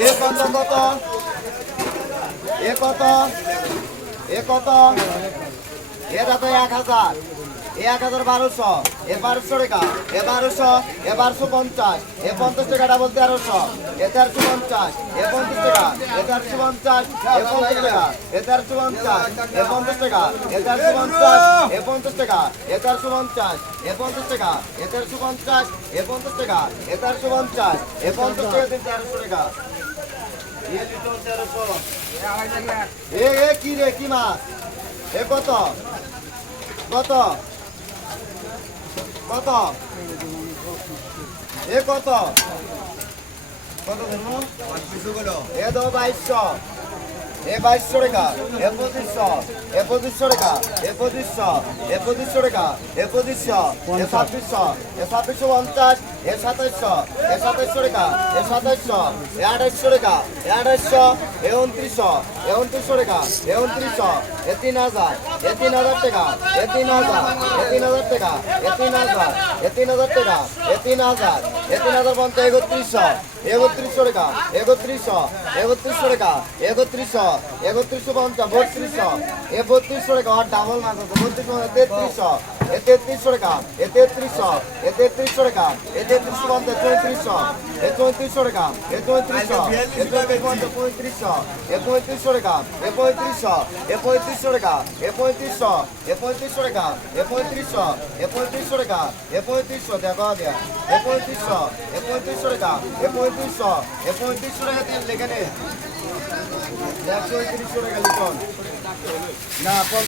এ কত কত এ কত এ কত এটা তো 1000 এ 1200 এ 1200 টাকা এ 1250 এ 50 টাকা ডাবল 1300 এ 1350 এ 50 টাকা এ 1350 এ 50 টাকা এ 1350 এ 50 টাকা এ 1350 এ 50 টাকা এ 1350 এ 50 টাকা এ 1350 এ 50 টাকা এ 1350 এ 50 টাকা 1300 টাকা এ কি রে কি মাছ এ কত কত কত এ কত কত ধরো এ দো 2200 এ 2200 টাকা এ 2500 এ 2500 টাকা এ 2500 এ 2500 টাকা এ 2500 এ 2600 এ 2650 এ 2700 এ 2700 টাকা এ 2700 এ 2800 টাকা এ 2800 এ 2900 এ 2900 টাকা এ 2900 এ 3000 এ 3000 টাকা এ 3000 এ 3000 টাকা এ 3000 এ 3000 টাকা এ 3000 এ 3050 3100 টাকা 3100 টাকা 3100 3150 3200 এ 3200 টাকা আর ডাবল মাছ আছে 3300 এ 3300 টাকা এ 3300 এ 3300 টাকা এ 3350 3400 এ 3400 টাকা এ 3400 এ 3450 3500 এ 3500 টাকা এ 3500 এ 3500 টাকা এ 3500 এ 3500 টাকা এ 3500 এ 3500 টাকা এ 3500 দেখো আগে এ 3500 এ 3500 টাকা এ 3500 এ 3500 টাকা তেল লেখা নে 130 টাকা লিখুন না